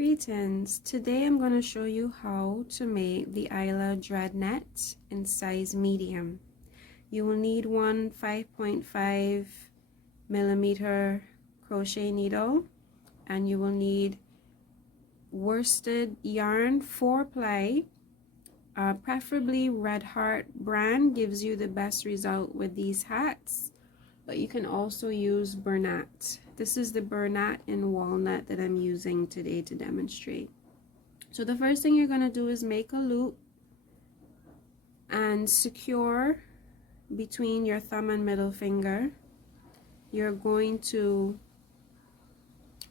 Greetings! Today I'm going to show you how to make the ILA Nett in size medium. You will need one 5.5 millimeter crochet needle, and you will need worsted yarn 4-ply. Preferably Red Heart brand gives you the best result with these hats, but you can also use Bernat. This is the Bernat in walnut that I'm using today to demonstrate. So the first thing you're going to do is make a loop and secure between your thumb and middle finger. You're going to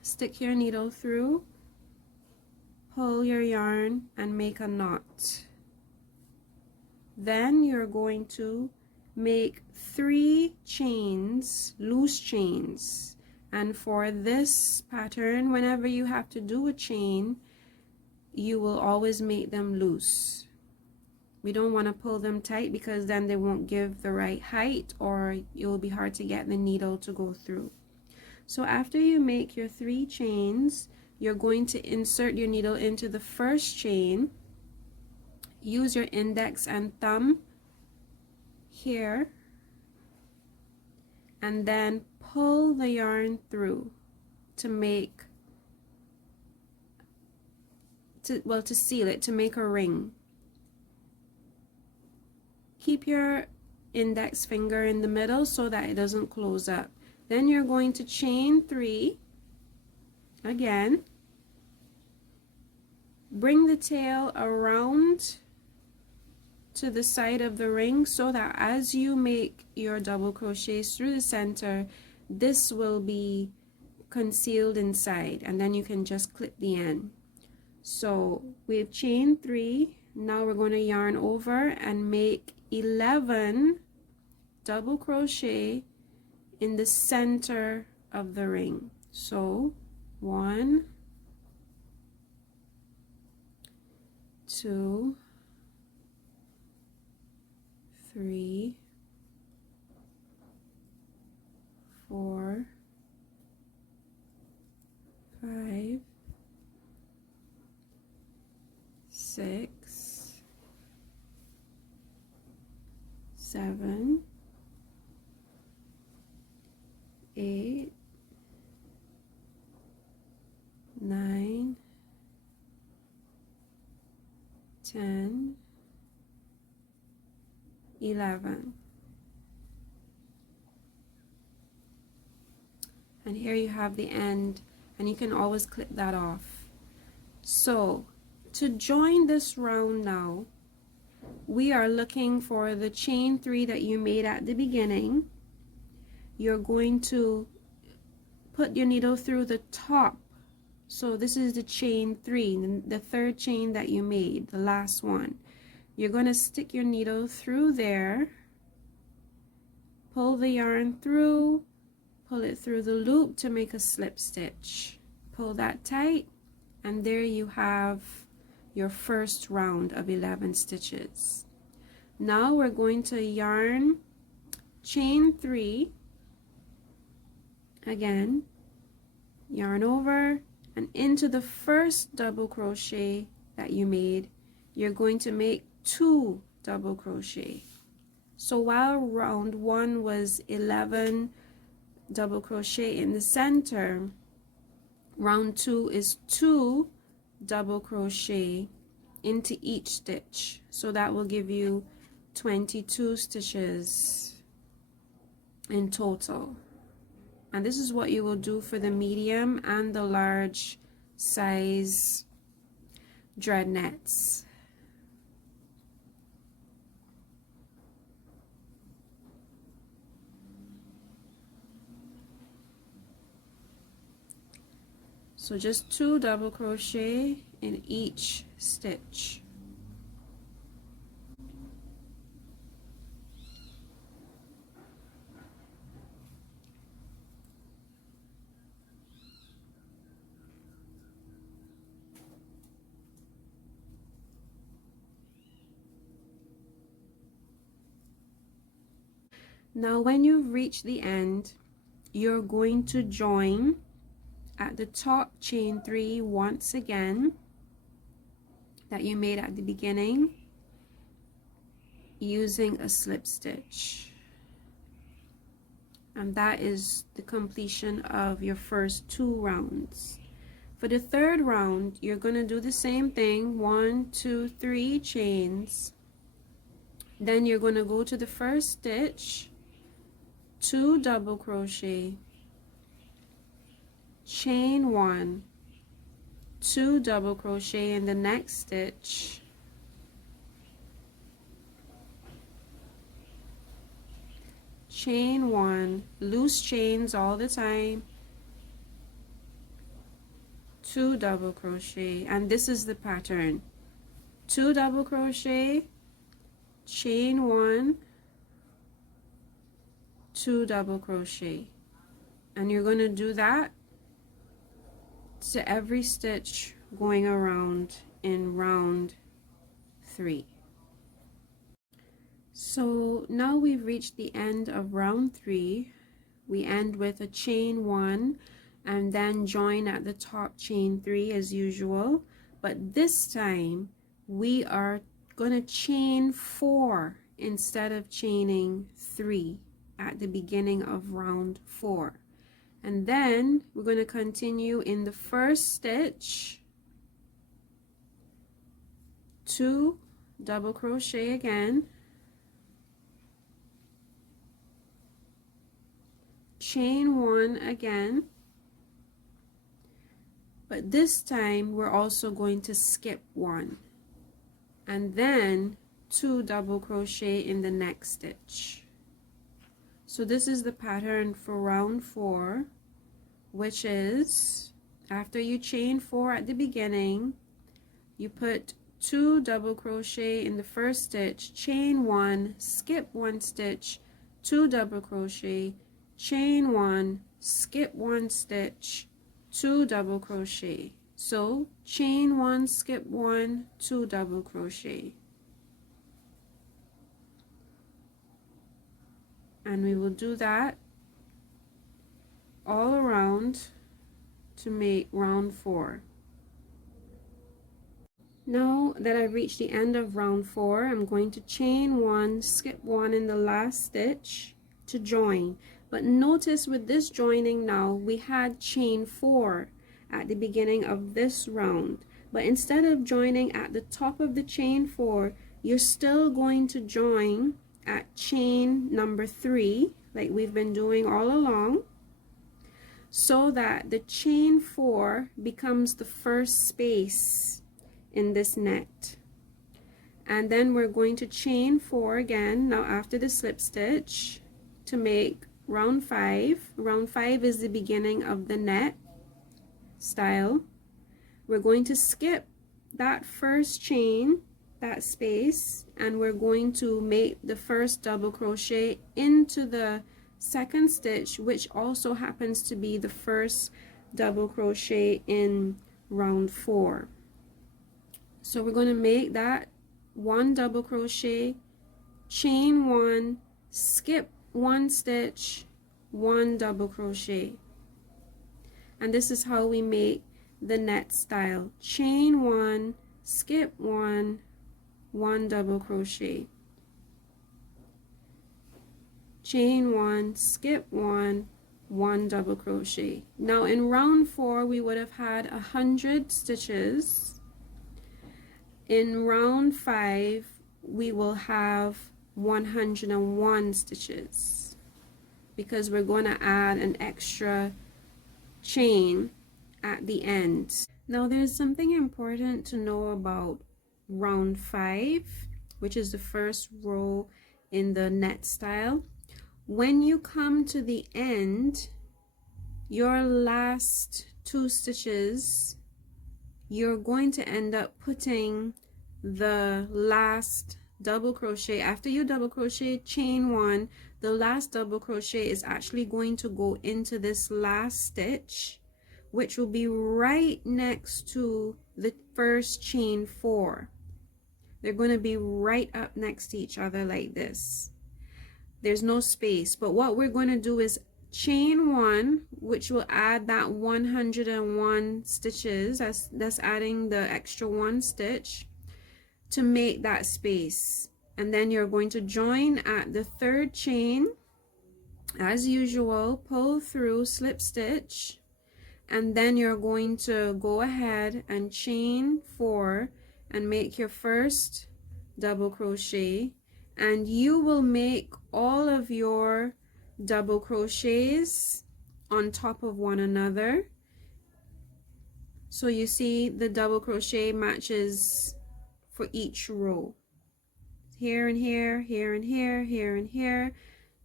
stick your needle through, pull your yarn, and make a knot. Then you're going to make 3 chains, loose chains. And for this pattern, whenever you have to do a chain, you will always make them loose. We don't want to pull them tight because then they won't give the right height, or it will be hard to get the needle to go through. So after you make your 3 chains, you're going to insert your needle into the first chain. Use your index and thumb here, and then pull the yarn through to make, to seal it, to make a ring. Keep your index finger in the middle so that it doesn't close up. Then you're going to chain 3 again, bring the tail around to the side of the ring so that as you make your double crochets through the center, this will be concealed inside, and then you can just clip the end. So we've chained 3. Now we're going to yarn over and make 11 double crochet in the center of the ring. So 1, 2, 3, 4, 5, 6, 7, 8, 9, 10, 11. And here you have the end, and you can always clip that off. So to join this round now, we are looking for the chain 3 that you made at the beginning. You're going to put your needle through the top. So this is the chain 3, the 3rd chain that you made, the last one. You're going to stick your needle through there, pull the yarn through, pull it through the loop to make a slip stitch. Pull that tight, and there you have your first round of 11 stitches. Now we're going to yarn, chain 3, again, yarn over, and into the first double crochet that you made, you're going to make 2 double crochet. So while round 1 was 11 double crochet in the center, round 2 is 2 double crochet into each stitch. So that will give you 22 stitches in total. And this is what you will do for the medium and the large size dreadnoughts. So just 2 double crochet in each stitch. Now when you've reached the end, you're going to join at the top chain 3 once again that you made at the beginning using a slip stitch. And that is the completion of your first 2 rounds. For the third round, you're going to do the same thing, 1, 2, 3 chains. Then you're going to go to the first stitch, 2 double crochet, chain 1, 2 double crochet in the next stitch, chain 1, loose chains all the time, 2 double crochet, and this is the pattern: 2 double crochet, chain 1, 2 double crochet, and you're going to do that to every stitch going around in round 3. So now we've reached the end of round 3. We end with a chain 1 and then join at the top chain 3 as usual, but this time we are going to chain 4 instead of chaining 3 at the beginning of round 4. And then we're going to continue in the first stitch, 2 double crochet again, chain 1 again, but this time we're also going to skip 1, and then 2 double crochet in the next stitch. So this is the pattern for round 4, which is after you chain 4 at the beginning, you put 2 double crochet in the first stitch, chain 1, skip 1 stitch, 2 double crochet, chain 1, skip 1 stitch, 2 double crochet. So chain 1, skip 1, 2 double crochet. And we will do that all around to make round 4. Now that I've reached the end of round 4, I'm going to chain 1, skip 1 in the last stitch to join. But notice with this joining now, we had chain 4 at the beginning of this round. But instead of joining at the top of the chain 4, you're still going to join at chain number 3, like we've been doing all along, so that the chain 4 becomes the first space in this net. And then we're going to chain 4 again now after the slip stitch to make round 5. Round 5 is the beginning of the net style. We're going to skip that first chain, that space, and we're going to make the first double crochet into the second stitch, which also happens to be the first double crochet in round 4. So we're going to make that 1 double crochet, chain 1, skip 1 stitch, 1 double crochet, and this is how we make the net style: chain 1, skip 1, 1 double crochet, chain 1, skip 1, 1 double crochet. Now in round 4 we would have had 100 stitches. In round 5 we will have 101 stitches because we're going to add an extra chain at the end. Now there's something important to know about round 5, which is the first row in the net style. When you come to the end, your last 2 stitches, you're going to end up putting the last double crochet. After you double crochet, chain 1, the last double crochet is actually going to go into this last stitch, which will be right next to the first chain 4. They're going to be right up next to each other like this. There's no space, but what we're going to do is chain 1, which will add that 101 stitches. That's adding the extra 1 stitch to make that space. And then you're going to join at the 3rd chain as usual, pull through, slip stitch, and then you're going to go ahead and chain 4 and make your first double crochet, and you will make all of your double crochets on top of one another. So you see the double crochet matches for each row, here and here, here and here, here and here,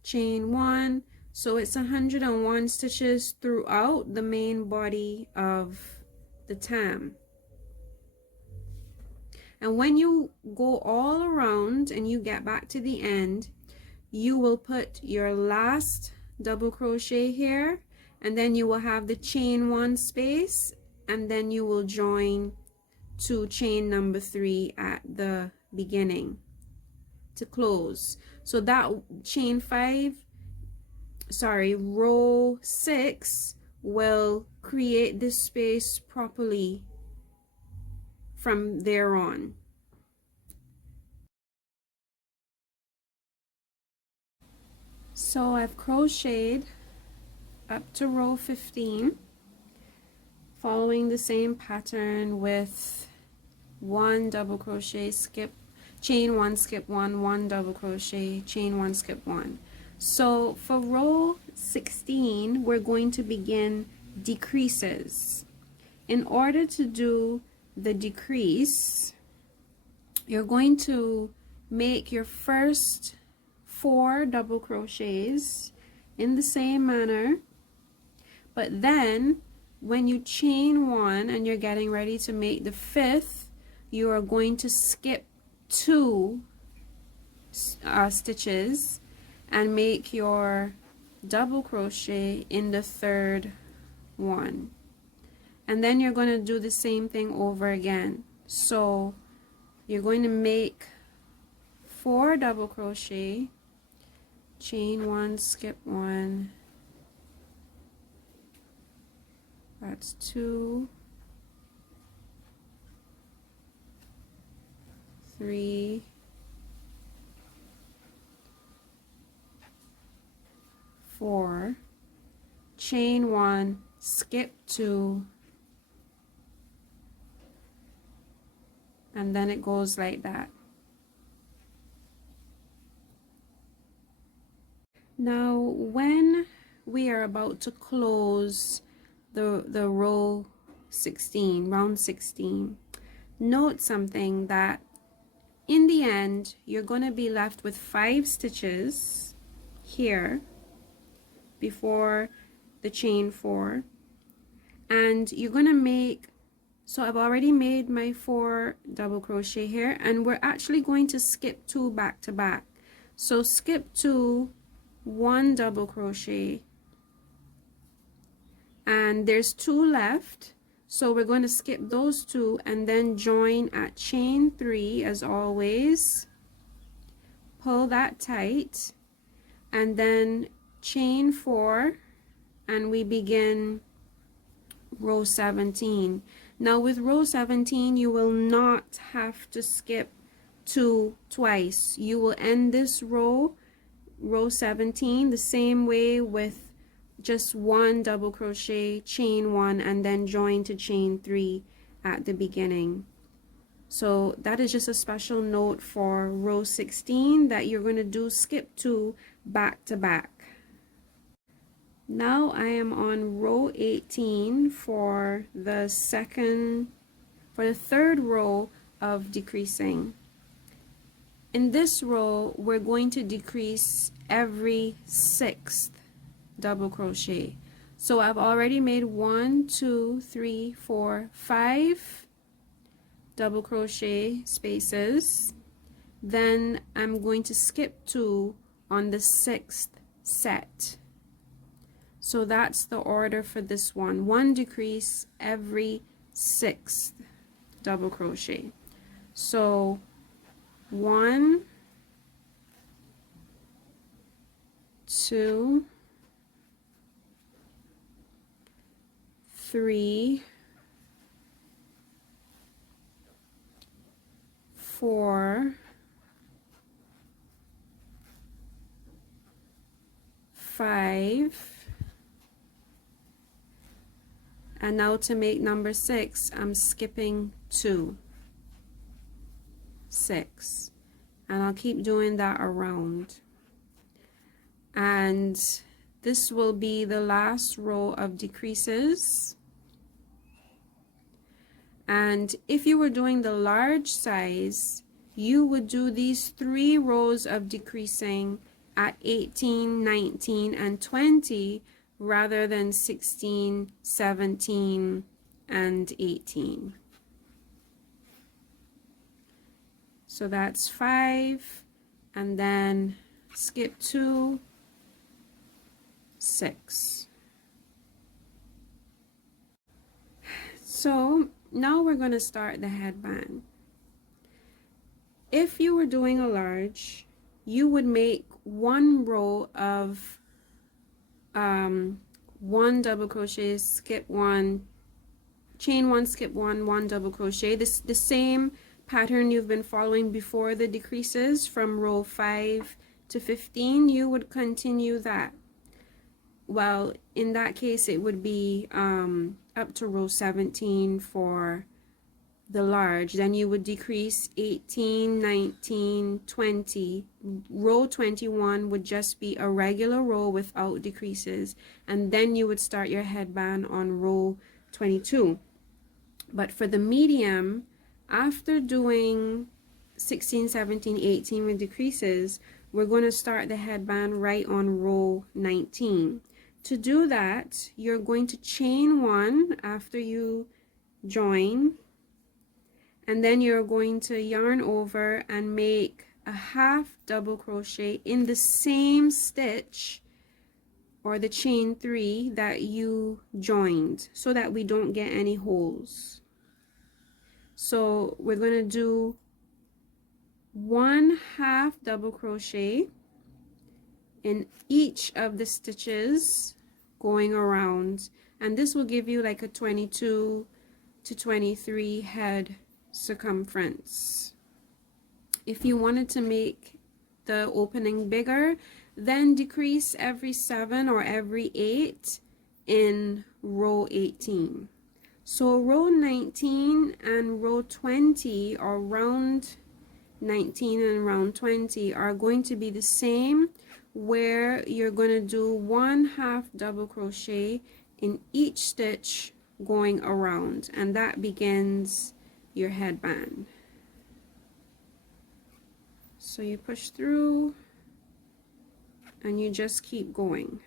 chain 1. So it's 101 stitches throughout the main body of the tam. And when you go all around and you get back to the end, you will put your last double crochet here, and then you will have the chain 1 space, and then you will join to chain number 3 at the beginning to close. So that chain 5, sorry, row 6 will create this space properly from there on. So I've crocheted up to row 15, following the same pattern with 1 double crochet, skip, chain 1, skip 1, 1 double crochet, chain 1, skip 1. So for row 16, we're going to begin decreases. In order to do the decrease, you're going to make your first 4 double crochets in the same manner, but then when you chain 1 and you're getting ready to make the 5th, you are going to skip 2 stitches and make your double crochet in the 3rd one, and then you're going to do the same thing over again. So you're going to make 4 double crochet, chain 1, skip 1, that's 2, 3, 4, chain 1, skip 2, and then it goes like that. Now when we are about to close the row 16, round 16, note something, that in the end you're going to be left with 5 stitches here before the chain 4, and you're going to make, so I've already made my 4 double crochet here, and we're actually going to skip 2 back to back. So skip 2, 1 double crochet, and there's 2 left, so we're going to skip those 2 and then join at chain 3 as always, pull that tight, and then chain 4, and we begin row 17. Now with row 17, you will not have to skip 2 twice. You will end this row 17 the same way, with just 1 double crochet, chain 1, and then join to chain 3 at the beginning. So that is just a special note for row 16, that you're going to do skip 2 back to back. Now I am on row 18 for the 3rd row of decreasing. In this row, we're going to decrease every 6th double crochet. So I've already made 1, 2, 3, 4, 5 double crochet spaces. Then I'm going to skip 2 on the 6th set. So that's the order for this one. 1 decrease every 6th double crochet. So 1, 2, 3, 4, 5, and now to make number 6, I'm skipping 2, 6, and I'll keep doing that around. And this will be the last row of decreases. And if you were doing the large size, you would do these 3 rows of decreasing at 18, 19, and 20 rather than 16, 17, and 18. So that's 5, and then skip 2, 6. So now we're going to start the headband. If you were doing a large, you would make 1 row of 1 double crochet, skip 1, chain 1, skip 1, 1 double crochet. This the same pattern you've been following before the decreases from row 5 to 15. You would continue that. Well, in that case, it would be up to row 17 for the large. Then you would decrease 18, 19, 20. Row 21 would just be a regular row without decreases, and then you would start your headband on row 22. But for the medium, after doing 16, 17, 18 with decreases, we're going to start the headband right on row 19. To do that, you're going to chain 1 after you join, and then you're going to yarn over and make a half double crochet in the same stitch or the chain 3 that you joined, so that we don't get any holes. So we're going to do 1 half double crochet in each of the stitches going around, and this will give you like a 22 to 23 head circumference. If you wanted to make the opening bigger, then decrease every 7 or every 8 in row 18. So row 19 and row 20, or round 19 and round 20, are going to be the same, where you're going to do 1 half double crochet in each stitch going around, and that begins your headband. So you push through and you just keep going.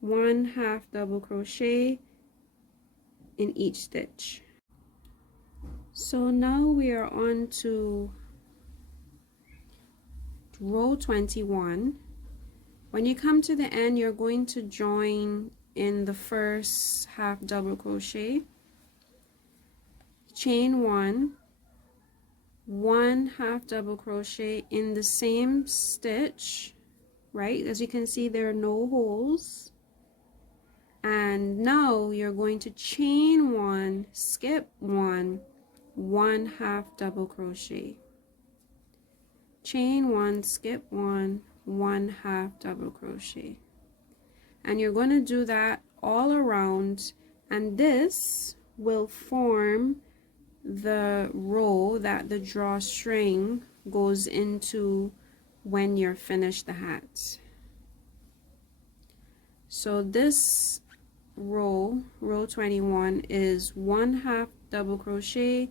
1 half double crochet in each stitch. So now we are on to row 21. When you come to the end, you're going to join in the first half double crochet, chain 1, 1 half double crochet in the same stitch, right? As you can see, there are no holes. And now you're going to chain 1, skip 1, 1 half double crochet, chain 1, skip 1, 1 half double crochet, and you're going to do that all around, and this will form the row that the drawstring goes into when you're finished the hat. So this row, row 21, is 1 half double crochet,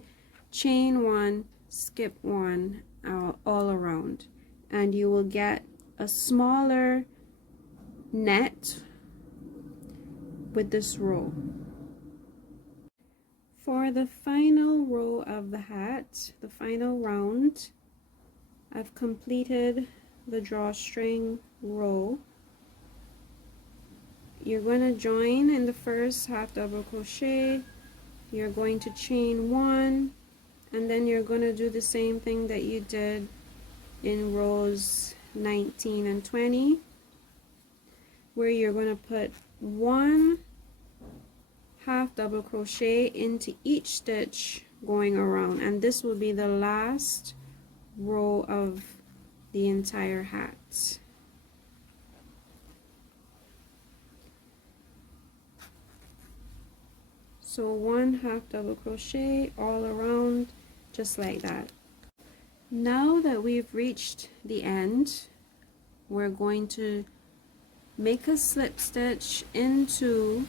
chain 1, skip 1 all around, and you will get a smaller net with this row. For the final row of the hat, the final round, I've completed the drawstring row. You're going to join in the first half double crochet, you're going to chain 1, and then you're going to do the same thing that you did in rows 19 and 20. where you're going to put 1 half double crochet into each stitch going around, and this will be the last row of the entire hat. So 1 half double crochet all around, just like that. Now that we've reached the end, we're going to make a slip stitch into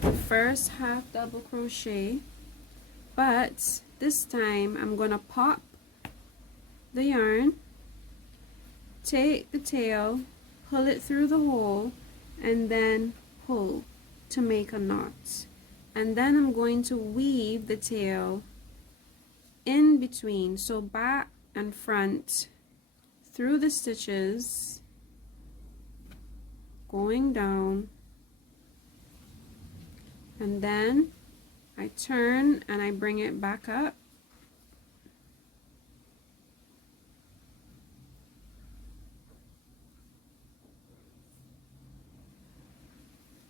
the first half double crochet, but this time I'm going to pop the yarn, take the tail, pull it through the hole, and then pull to make a knot. And then I'm going to weave the tail in between, so back and front through the stitches, going down, and then I turn and I bring it back up,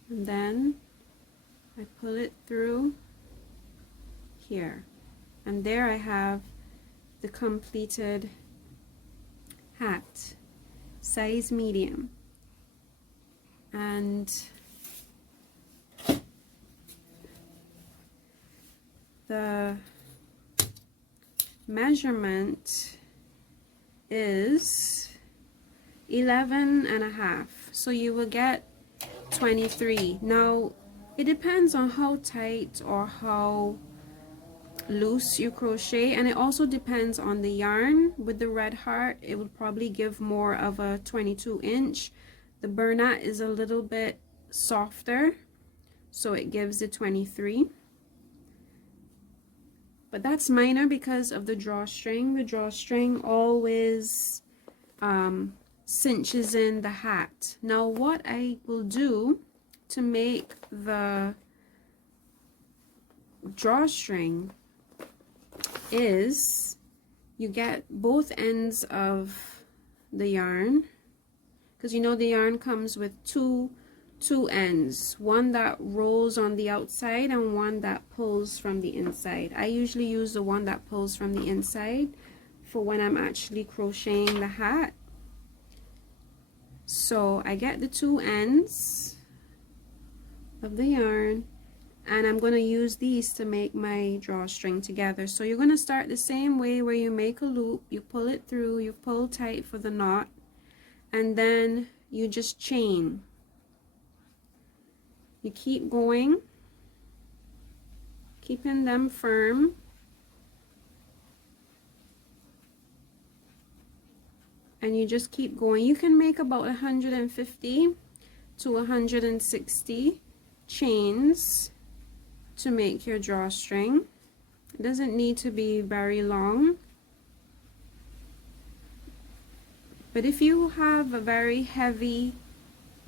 and then I pull it through here, and there I have the completed hat, size medium. And the measurement is 11.5, so you will get 23. Now it depends on how tight or how loose you crochet, and it also depends on the yarn. With the red heart, it would probably give more of a 22 inch. The Bernat is a little bit softer, so it gives a 23. But that's minor because of the drawstring. The drawstring always cinches in the hat. Now what I will do to make the drawstring is you get both ends of the yarn, because you know the yarn comes with two ends, one that rolls on the outside and one that pulls from the inside. I usually use the one that pulls from the inside for when I'm actually crocheting the hat. So I get the 2 ends of the yarn, and I'm going to use these to make my drawstring together. So you're going to start the same way, where you make a loop, you pull it through, you pull tight for the knot, and then you just chain. You keep going, keeping them firm, and you just keep going. You can make about 150 to 160 chains to make your drawstring. It doesn't need to be very long, but if you have a very heavy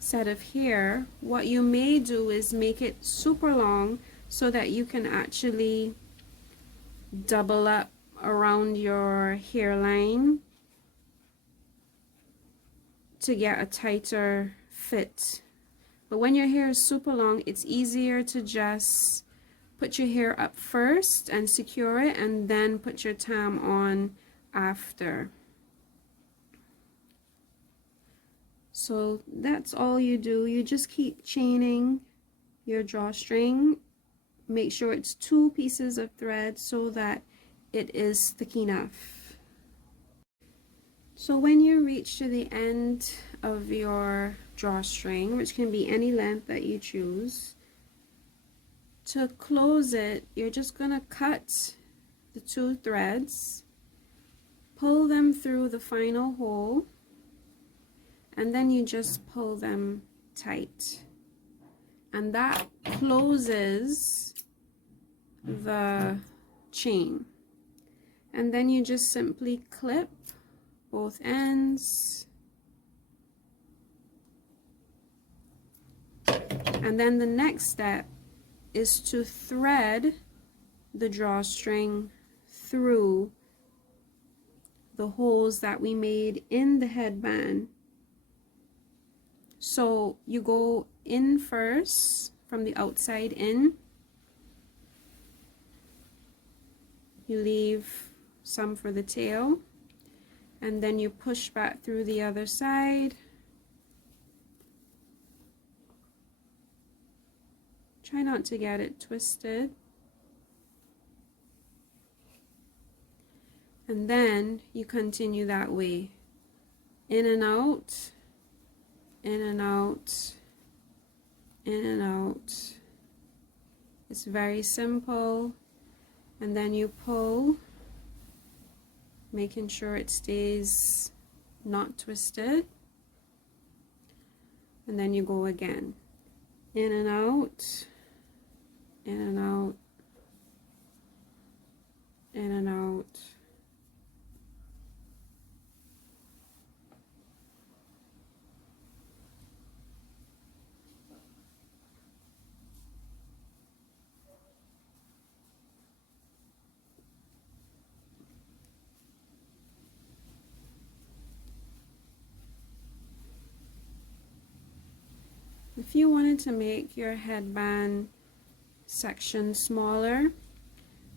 set of hair, what you may do is make it super long so that you can actually double up around your hairline to get a tighter fit. But when your hair is super long, it's easier to just put your hair up first and secure it, and then put your tam on after. So that's all you do. You just keep chaining your drawstring. Make sure it's 2 pieces of thread so that it is thick enough. So when you reach to the end of your drawstring, which can be any length that you choose, to close it, you're just going to cut the 2 threads, pull them through the final hole, and then you just pull them tight, and that closes the chain. And then you just simply clip both ends, and then the next step is to thread the drawstring through the holes that we made in the headband So you go in first from the outside in. You leave some for the tail, and then you push back through the other side. Try not to get it twisted. And then you continue that way. In and out, in and out, in and out. It's very simple. And then you pull, making sure it stays not twisted. And then you go again. In and out, in and out, in and out. If you wanted to make your headband section smaller,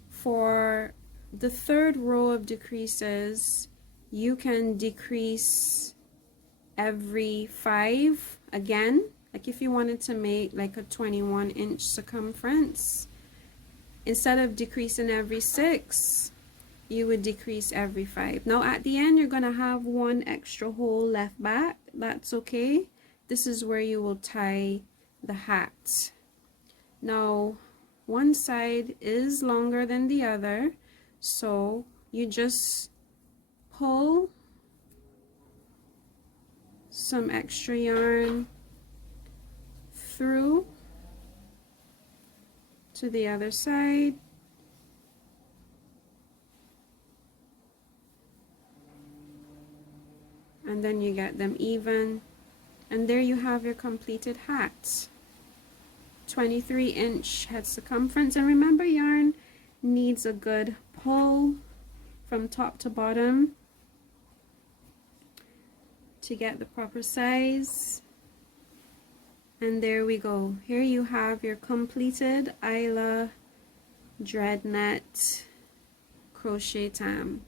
for the third row of decreases, you can decrease every 5 again. Like if you wanted to make like a 21-inch circumference, instead of decreasing every 6, you would decrease every 5. Now at the end, you're going to have one extra hole left back. That's okay. This is where you will tie the hat. Now, one side is longer than the other, so you just pull some extra yarn through to the other side. And then you get them even. And there you have your completed hat. 23-inch head circumference. And remember, yarn needs a good pull from top to bottom to get the proper size. And there we go. Here you have your completed ILA Dreadnought crochet tam.